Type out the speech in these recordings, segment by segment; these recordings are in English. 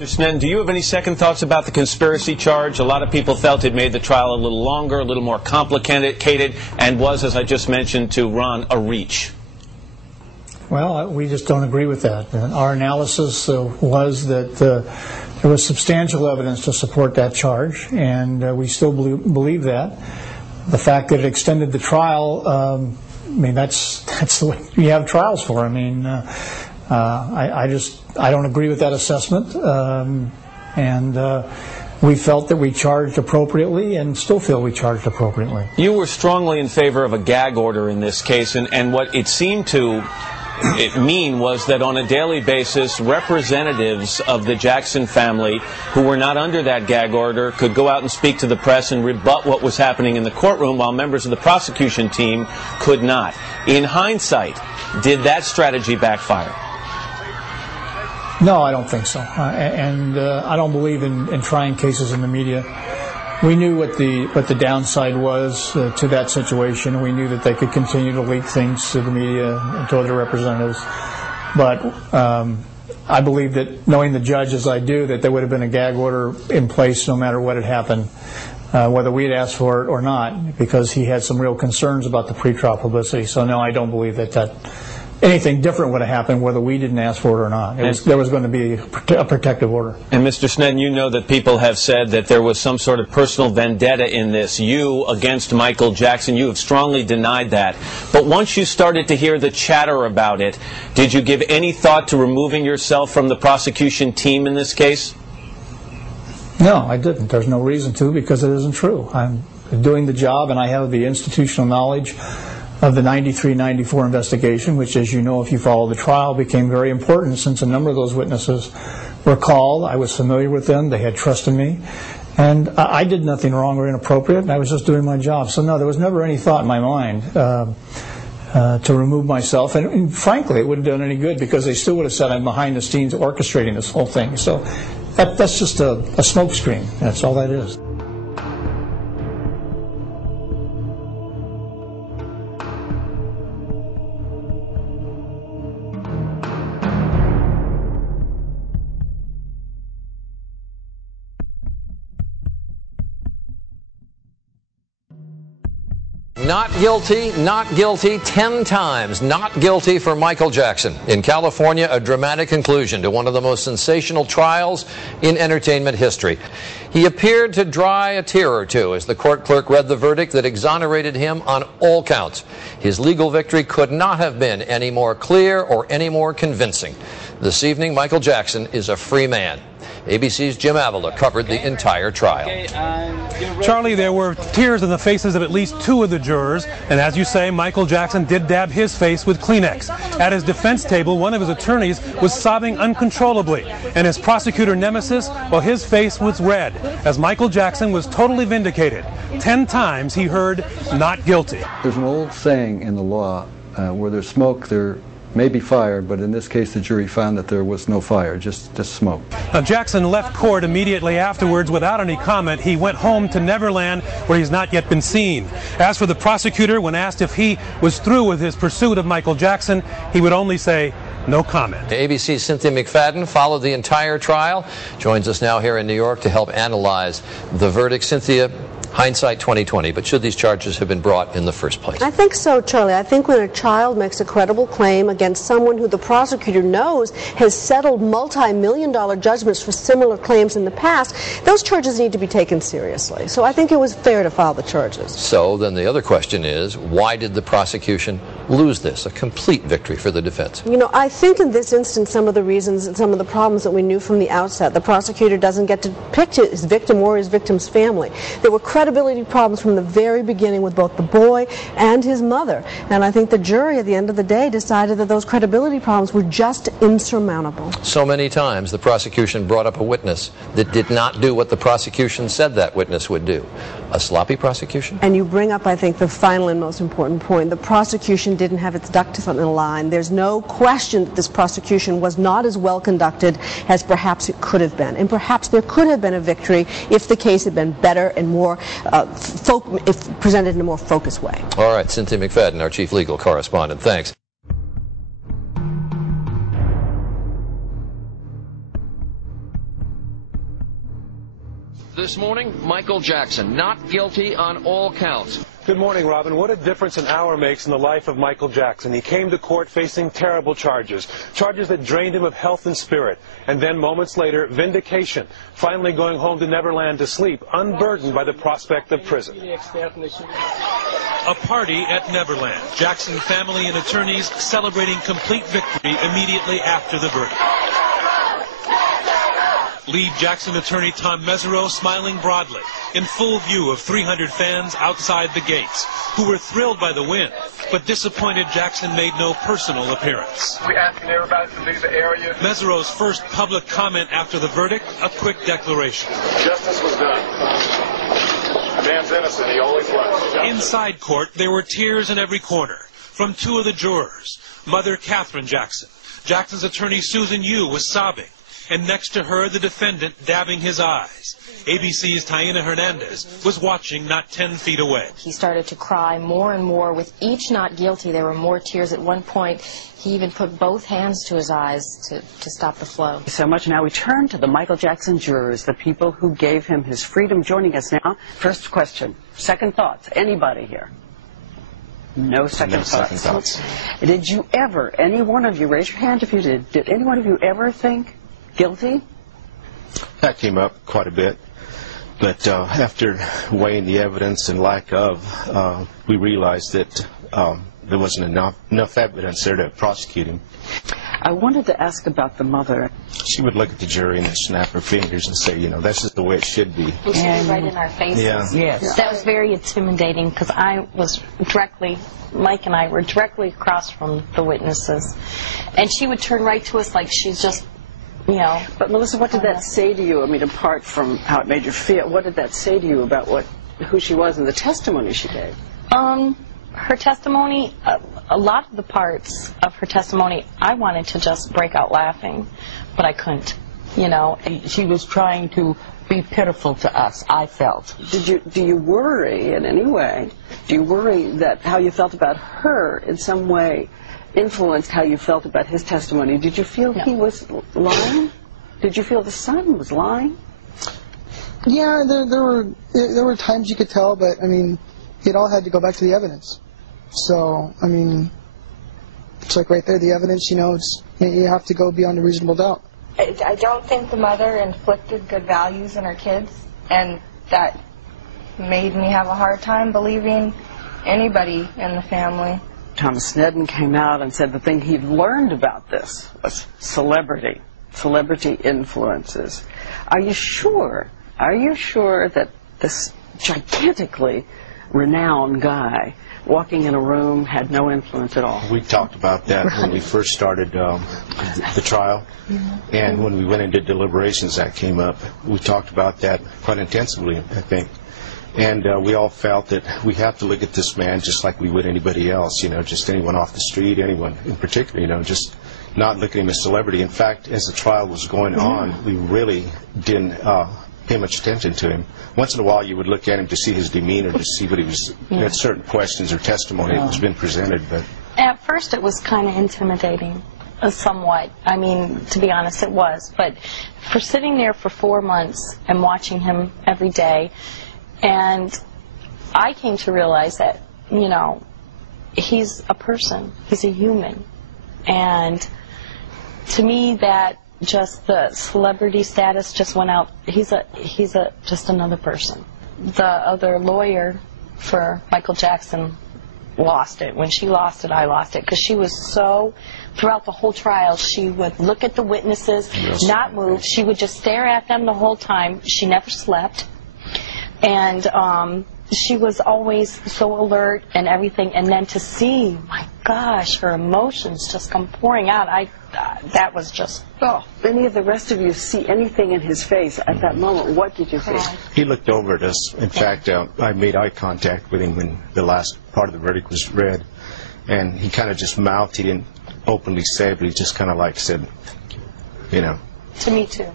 Mr. Snedden, do you have any second thoughts about the conspiracy charge? A lot of people felt it made the trial a little longer, a little more complicated, and was, as I just mentioned to Ron, a reach. Well, we just don't agree with that. Our analysis was that there was substantial evidence to support that charge, and we still believe that. The fact that it extended the trial, I mean, that's what you have trials for. I mean, I don't agree with that assessment, and we felt that we charged appropriately and still feel we charged appropriately. You were strongly in favor of a gag order in this case, and what it seemed to mean was that on a daily basis, representatives of the Jackson family who were not under that gag order could go out and speak to the press and rebut what was happening in the courtroom, while members of the prosecution team could not. In hindsight, did that strategy backfire? No, I don't think so. I don't believe in trying cases in the media. We knew what the downside was to that situation. We knew that they could continue to leak things to the media and to other representatives. But I believe that, knowing the judge as I do, that there would have been a gag order in place no matter what had happened, whether we had asked for it or not, because he had some real concerns about the pretrial publicity. So no, I don't believe that anything different would have happened whether we didn't ask for it or not. There was going to be a protective order. And Mr. Snedden, you know that people have said that there was some sort of personal vendetta in this, you against Michael Jackson. You have strongly denied that. But once you started to hear the chatter about it, did you give any thought to removing yourself from the prosecution team in this case? No, I didn't. There's no reason to, because it isn't true. I'm doing the job, and I have the institutional knowledge of the 93-94 investigation, which, as you know, if you follow the trial, became very important since a number of those witnesses were called. I was familiar with them. They had trust in me. And I did nothing wrong or inappropriate, and I was just doing my job. So, no, there was never any thought in my mind to remove myself. And frankly, it wouldn't have done any good, because they still would have said I'm behind the scenes orchestrating this whole thing. So that's just a smokescreen. That's all that is. Not guilty, 10 times not guilty for Michael Jackson. In California, a dramatic conclusion to one of the most sensational trials in entertainment history. He appeared to dry a tear or two as the court clerk read the verdict that exonerated him on all counts. His legal victory could not have been any more clear or any more convincing. This evening, Michael Jackson is a free man. ABC's Jim Avila covered the entire trial. Charlie, there were tears in the faces of at least 2 of the jurors, and as you say, Michael Jackson did dab his face with Kleenex. At his defense table, one of his attorneys was sobbing uncontrollably, and his prosecutor nemesis, well, his face was red, as Michael Jackson was totally vindicated. 10 times he heard not guilty. There's an old saying in the law, where there's smoke, there may be fire, but in this case the jury found that there was no fire, just smoke. Now, Jackson left court immediately afterwards without any comment. He went home to Neverland, where he's not yet been seen. As for the prosecutor, when asked if he was through with his pursuit of Michael Jackson, he would only say no comment. ABC's Cynthia McFadden followed the entire trial, joins us now here in New York to help analyze the verdict. Cynthia, hindsight 2020, but should these charges have been brought in the first place? I think so, Charlie. I think when a child makes a credible claim against someone who the prosecutor knows has settled multi-million-dollar judgments for similar claims in the past, those charges need to be taken seriously. So I think it was fair to file the charges. So then the other question is, why did the prosecution lose this? A complete victory for the defense. You know, I think in this instance some of the reasons and some of the problems that we knew from the outset. The prosecutor doesn't get to pick his victim or his victim's family. There were credibility problems from the very beginning with both the boy and his mother. And I think the jury at the end of the day decided that those credibility problems were just insurmountable. So many times the prosecution brought up a witness that did not do what the prosecution said that witness would do. A sloppy prosecution? And you bring up, I think, the final and most important point. The prosecution didn't have its ducks in a line. There's no question that this prosecution was not as well conducted as perhaps it could have been. And perhaps there could have been a victory if the case had been better and more if presented in a more focused way. All right, Cynthia McFadden, our chief legal correspondent. Thanks. this morning, Michael Jackson, not guilty on all counts. Good morning, Robin. What a difference an hour makes in the life of Michael Jackson. He came to court facing terrible charges that drained him of health and spirit. And then moments later, vindication, finally going home to Neverland to sleep, unburdened by the prospect of prison. A party at Neverland. Jackson family and attorneys celebrating complete victory immediately after the verdict. Lead Jackson attorney Tom Mesereau smiling broadly in full view of 300 fans outside the gates who were thrilled by the win, but disappointed Jackson made no personal appearance. We're asking everybody to leave the area. Mesereau's first public comment after the verdict, a quick declaration. Justice was done. Man's innocent, he always was. Inside court, there were tears in every corner from two of the jurors. Mother Catherine Jackson. Jackson's attorney Susan Yu was sobbing, and next to her, the defendant dabbing his eyes. ABC's Taina Hernandez was watching not 10 feet away. He started to cry more and more. With each not guilty, there were more tears. At one point, he even put both hands to his eyes to stop the flow. So much. Now we turn to the Michael Jackson jurors, the people who gave him his freedom, joining us now. First question, second thoughts, anybody here? No second thoughts. Did you ever, any one of you, raise your hand if you did any one of you ever think guilty? That came up quite a bit, but after weighing the evidence and lack of, we realized that there wasn't enough evidence there to prosecute him. I wanted to ask about the mother. She would look at the jury and then snap her fingers and say, you know, this is the way it should be. And she was right in our faces. Yeah. Yes. That was very intimidating because Mike and I were directly across from the witnesses. And she would turn right to us like she's just, you know. But Melissa, what did that say to you? I mean, apart from how it made you feel, what did that say to you about who she was and the testimony she gave? Her testimony, a lot of the parts of her testimony, I wanted to just break out laughing, but I couldn't, you know. She was trying to be pitiful to us, I felt. Do you worry in any way? Do you worry that how you felt about her in some way influenced how you felt about his testimony? Did you feel he was lying? Did you feel the son was lying? Yeah, there were times you could tell, but I mean, it all had to go back to the evidence. So, I mean, it's like right there, the evidence, you know, you have to go beyond a reasonable doubt. I don't think the mother inflicted good values in her kids, and that made me have a hard time believing anybody in the family. Thomas Snedden came out and said the thing he'd learned about this was celebrity influences. Are you sure that this gigantically renowned guy walking in a room had no influence at all? We talked about that when we first started the trial, and when we went into deliberations that came up. We talked about that quite intensively, I think. And we all felt that we have to look at this man just like we would anybody else, you know, just anyone off the street, anyone in particular, you know, just not look at him as a celebrity. In fact, as the trial was going on, we really didn't pay much attention to him. Once in a while you would look at him to see his demeanor, to see what he was, had certain questions or testimony that was been presented. But at first it was kind of intimidating, somewhat. I mean, to be honest, it was. But for sitting there for 4 months and watching him every day, and I came to realize that, you know, he's a person, he's a human. And to me, that just the celebrity status just went out. He's just another person. The other lawyer for Michael Jackson lost it. When she lost it, I lost it, because she was so, throughout the whole trial, she would look at the witnesses, not move. She would just stare at them the whole time. She never slept. And she was always so alert and everything. And then to see, my gosh, her emotions just come pouring out, that was just, oh. Any of the rest of you see anything in his face at that moment? What did you think? he looked over at us. In fact, I made eye contact with him when the last part of the verdict was read. And he kind of just mouthed. He didn't openly say it, but he just kind of like said, you know. To me, too.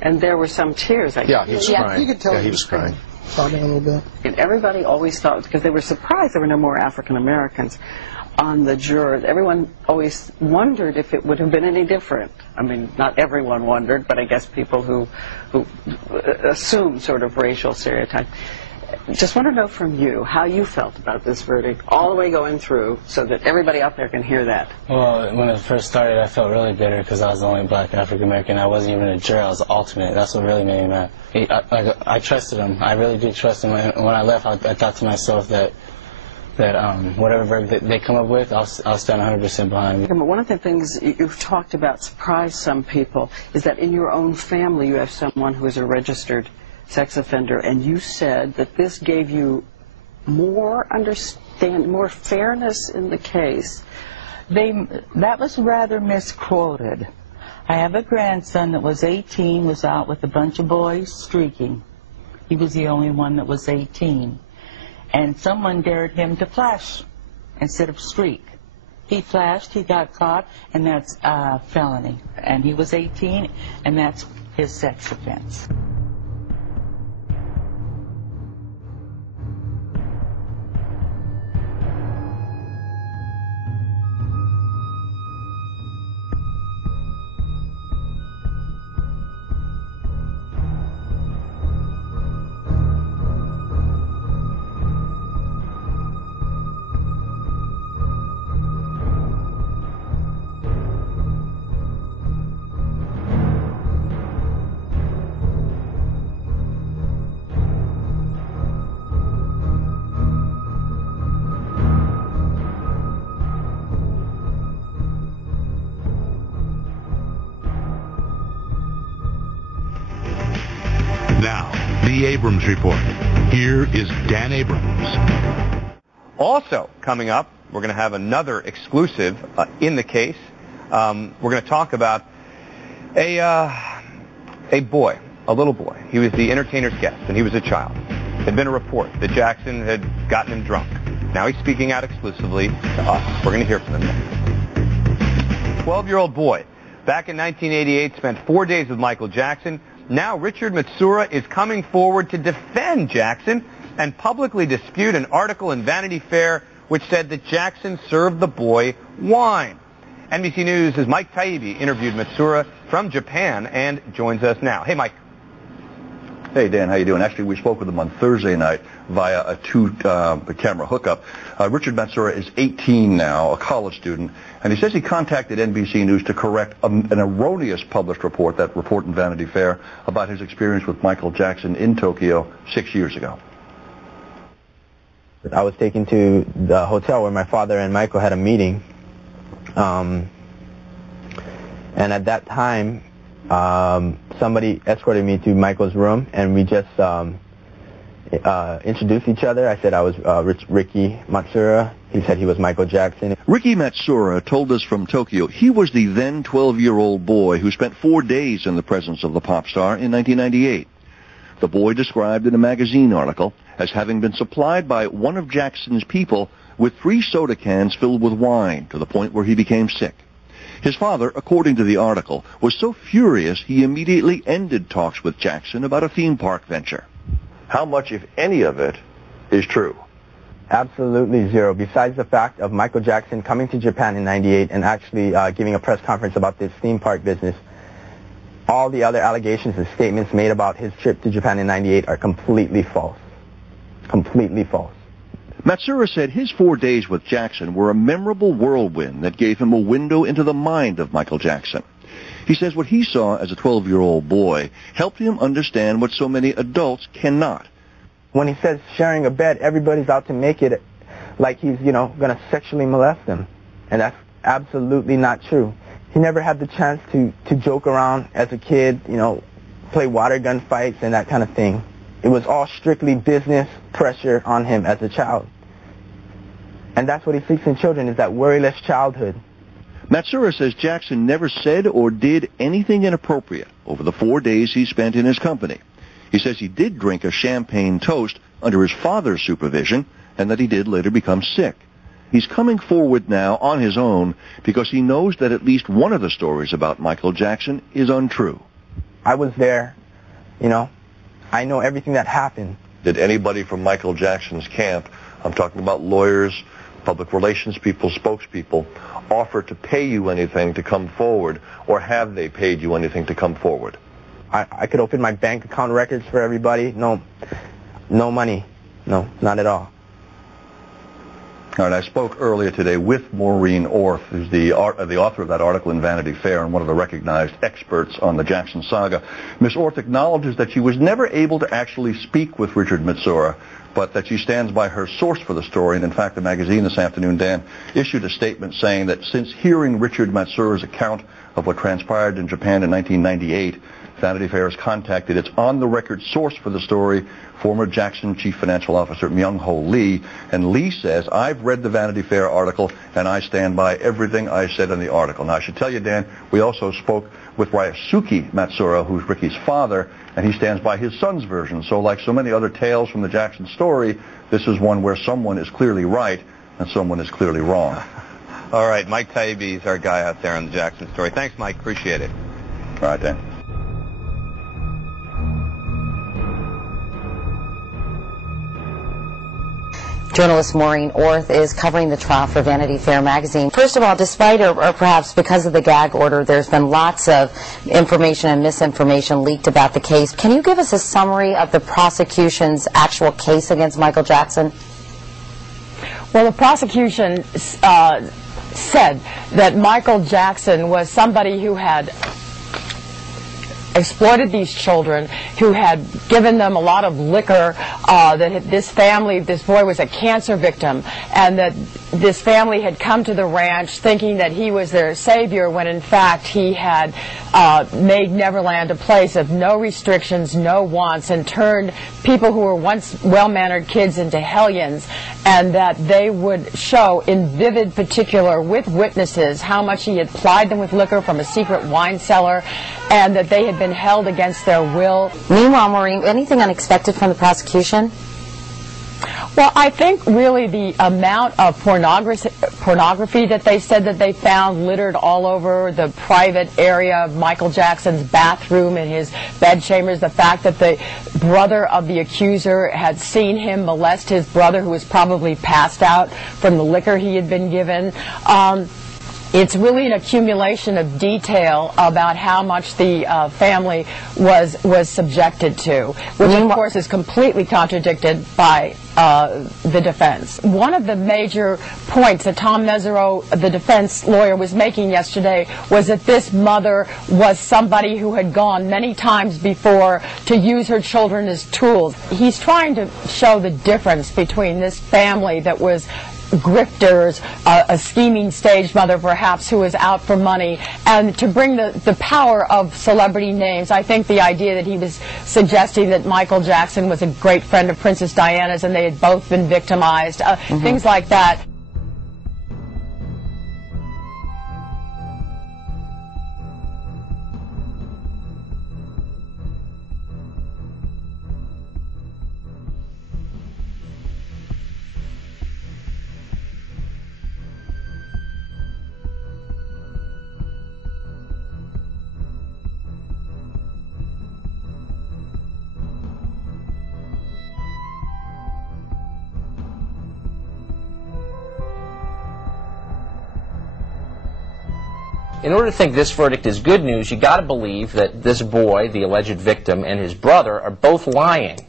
And there were some tears. Yeah, he was crying. You could tell he was crying. Sobbing a little bit. And everybody always thought, because they were surprised there were no more African Americans, on the jurors. Everyone always wondered if it would have been any different. I mean, not everyone wondered, but I guess people who assume sort of racial stereotypes. Just want to know from you how you felt about this verdict, all the way going through, so that everybody out there can hear that. Well, when it first started, I felt really bitter because I was the only black African-American. I wasn't even a juror. I was an alternate. That's what really made me mad. I trusted him. I really did trust him. And when I left, I thought to myself that whatever verdict they come up with, I'll stand 100% behind it. But one of the things you've talked about surprised some people is that in your own family you have someone who is a registered sex offender, and you said that this gave you more fairness in the case. That was rather misquoted. I have a grandson that was 18, was out with a bunch of boys streaking. He was the only one that was 18. And someone dared him to flash instead of streak. He flashed, he got caught, and that's a felony. And he was 18, and that's his sex offense. Now, the Abrams Report. Here is Dan Abrams. Also, coming up, we're going to have another exclusive in the case. We're going to talk about a boy, a little boy. He was the entertainer's guest, and he was a child. There had been a report that Jackson had gotten him drunk. Now he's speaking out exclusively to us. We're going to hear from him next. 12-year-old boy, back in 1988, spent 4 days with Michael Jackson. Now Richard Matsuura is coming forward to defend Jackson and publicly dispute an article in Vanity Fair which said that Jackson served the boy wine. NBC News' Mike Taibbi interviewed Matsuura from Japan and joins us now. Hey, Mike. Hey, Dan, how you doing? Actually, we spoke with him on Thursday night via a two-camera hookup. Richard Matsuura is 18 now, a college student, and he says he contacted NBC News to correct an erroneous published report, that report in Vanity Fair, about his experience with Michael Jackson in Tokyo 6 years ago. I was taken to the hotel where my father and Michael had a meeting, and at that time, somebody escorted me to Michael's room, and we just introduced each other. I said I was Ricky Matsuura. He said he was Michael Jackson. Ricky Matsuura told us from Tokyo he was the then 12-year-old boy who spent 4 days in the presence of the pop star in 1998. The boy described in a magazine article as having been supplied by one of Jackson's people with 3 soda cans filled with wine to the point where he became sick. His father, according to the article, was so furious he immediately ended talks with Jackson about a theme park venture. How much, if any of it, is true? Absolutely zero. Besides the fact of Michael Jackson coming to Japan in '98 and actually giving a press conference about this theme park business, all the other allegations and statements made about his trip to Japan in '98 are completely false. Completely false. Matsuura said his 4 days with Jackson were a memorable whirlwind that gave him a window into the mind of Michael Jackson. He says what he saw as a 12-year-old boy helped him understand what so many adults cannot. When he says sharing a bed, everybody's out to make it like he's, going to sexually molest them. And that's absolutely not true. He never had the chance to joke around as a kid, play water gun fights and that kind of thing. It was all strictly business pressure on him as a child. And that's what he seeks in children, is that worryless childhood. Matsuura says Jackson never said or did anything inappropriate over the 4 days he spent in his company. He says he did drink a champagne toast under his father's supervision and that he did later become sick. He's coming forward now on his own because he knows that at least one of the stories about Michael Jackson is untrue. I was there, I know everything that happened. Did anybody from Michael Jackson's camp, I'm talking about lawyers, public relations people, spokespeople, offer to pay you anything to come forward, or have they paid you anything to come forward? I could open my bank account records for everybody. No money. No, not at all. All right, I spoke earlier today with Maureen Orth, who's the author of that article in Vanity Fair and one of the recognized experts on the Jackson saga. Ms. Orth acknowledges that she was never able to actually speak with Richard Matsura, but that she stands by her source for the story. And in fact, the magazine this afternoon, Dan, issued a statement saying that since hearing Richard Matsura's account of what transpired in Japan in 1998, Vanity Fair has contacted its on-the-record source for the story, former Jackson Chief Financial Officer Myung-Ho Lee. And Lee says, I've read the Vanity Fair article, and I stand by everything I said in the article. Now, I should tell you, Dan, we also spoke with Ryosuke Matsura, who's Ricky's father, and he stands by his son's version. So like so many other tales from the Jackson story, this is one where someone is clearly right and someone is clearly wrong. All right, Mike Taibbi is our guy out there on the Jackson story. Thanks, Mike. Appreciate it. All right, Dan. Journalist Maureen Orth is covering the trial for Vanity Fair magazine. First of all, despite or perhaps because of the gag order, there's been lots of information and misinformation leaked about the case. Can you give us a summary of the prosecution's actual case against Michael Jackson? Well, the prosecution said that Michael Jackson was somebody who had exploited these children, who had given them a lot of liquor, that this boy was a cancer victim, and that this family had come to the ranch thinking that he was their savior, when in fact he had made Neverland a place of no restrictions, no wants, and turned people who were once well-mannered kids into hellions, and that they would show in vivid particular with witnesses how much he had plied them with liquor from a secret wine cellar, and that they had been held against their will. Meanwhile, Maureen, anything unexpected from the prosecution? Well, I think really the amount of pornography that they said that they found littered all over the private area of Michael Jackson's bathroom and his bed chambers, the fact that the brother of the accuser had seen him molest his brother, who was probably passed out from the liquor he had been given. It's really an accumulation of detail about how much the family was subjected to, which of course is completely contradicted by the defense. One of the major points that Tom Mesereau, the defense lawyer, was making yesterday was that this mother was somebody who had gone many times before to use her children as tools. He's trying to show the difference between this family that was grifters, a scheming stage mother perhaps who was out for money, and to bring the power of celebrity names. I think the idea that he was suggesting that Michael Jackson was a great friend of Princess Diana's and they had both been victimized, things like that. In order to think this verdict is good news, you got to believe that this boy, the alleged victim, and his brother are both lying.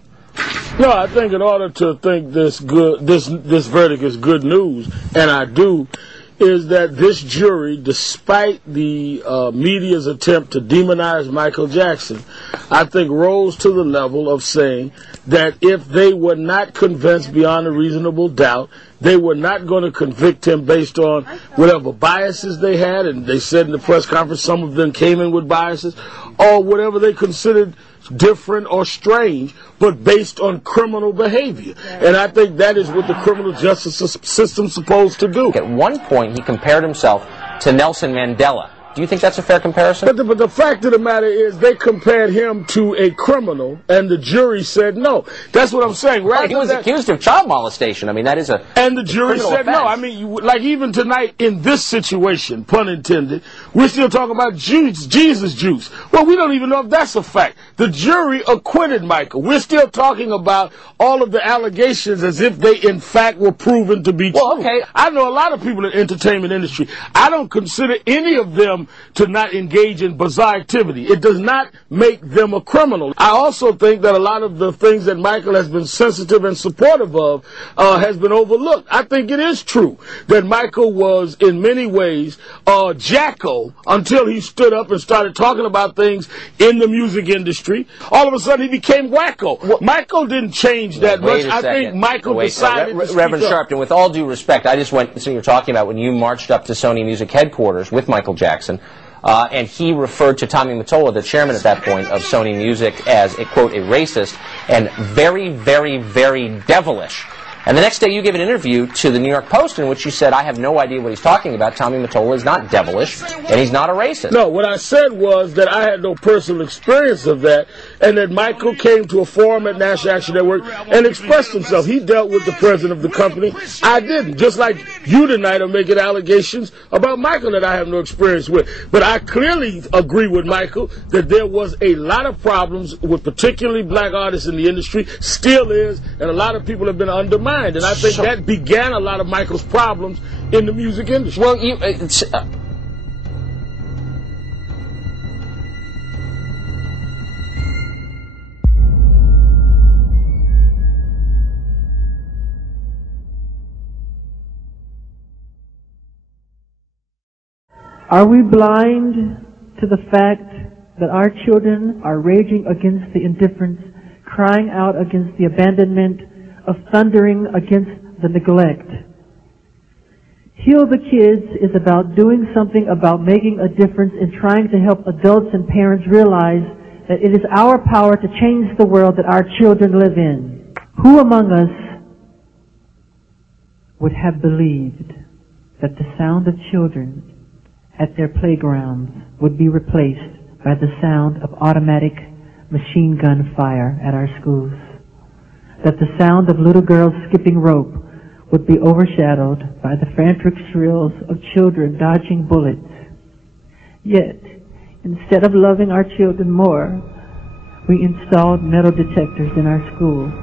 No, I think in order to think this verdict is good news, and I do, is that this jury, despite the media's attempt to demonize Michael Jackson, I think rose to the level of saying that if they were not convinced beyond a reasonable doubt, they were not going to convict him based on whatever biases they had, and they said in the press conference some of them came in with biases, or whatever they considered different or strange, but based on criminal behavior. And I think that is what the criminal justice system's supposed to do. At one point, he compared himself to Nelson Mandela, Do you think that's a fair comparison? But the fact of the matter is they compared him to a criminal, and the jury said no. That's what I'm saying. Right? He was accused of child molestation. I mean, that is a And the jury said offense. no. I mean, like even tonight in this situation, pun intended, we're still talking about Jesus juice. Well, we don't even know if that's a fact. The jury acquitted Michael. We're still talking about all of the allegations as if they in fact were proven to be true. Okay. I know a lot of people in the entertainment industry. I don't consider any of them to not engage in bizarre activity. It does not make them a criminal. I also think that a lot of the things that Michael has been sensitive and supportive of has been overlooked. I think it is true that Michael was in many ways Jacko until he stood up and started talking about things in the music industry. All of a sudden he became wacko. Well, Michael didn't change that much. I think Michael decided to Reverend Sharpton, with all due respect, I just went, so you're talking about when you marched up to Sony Music headquarters with Michael Jackson, and he referred to Tommy Mottola, the chairman at that point of Sony Music, as a, quote, a racist and very, very, very devilish. And the next day you gave an interview to the New York Post in which you said, I have no idea what he's talking about. Tommy Mottola is not devilish, and he's not a racist. No, what I said was that I had no personal experience of that, and that Michael came to a forum at National Action Network and expressed himself. He dealt with the president of the company. I didn't. Just like you tonight are making allegations about Michael that I have no experience with. But I clearly agree with Michael that there was a lot of problems with particularly black artists in the industry, still is, and a lot of people have been undermined. And I think that began a lot of Michael's problems in the music industry. Well, Are we blind to the fact that our children are raging against the indifference, crying out against the abandonment, of thundering against the neglect? Heal the Kids is about doing something about making a difference and trying to help adults and parents realize that it is our power to change the world that our children live in. Who among us would have believed that the sound of children at their playgrounds would be replaced by the sound of automatic machine gun fire at our schools? That the sound of little girls skipping rope would be overshadowed by the frantic shrills of children dodging bullets. Yet, instead of loving our children more, we installed metal detectors in our schools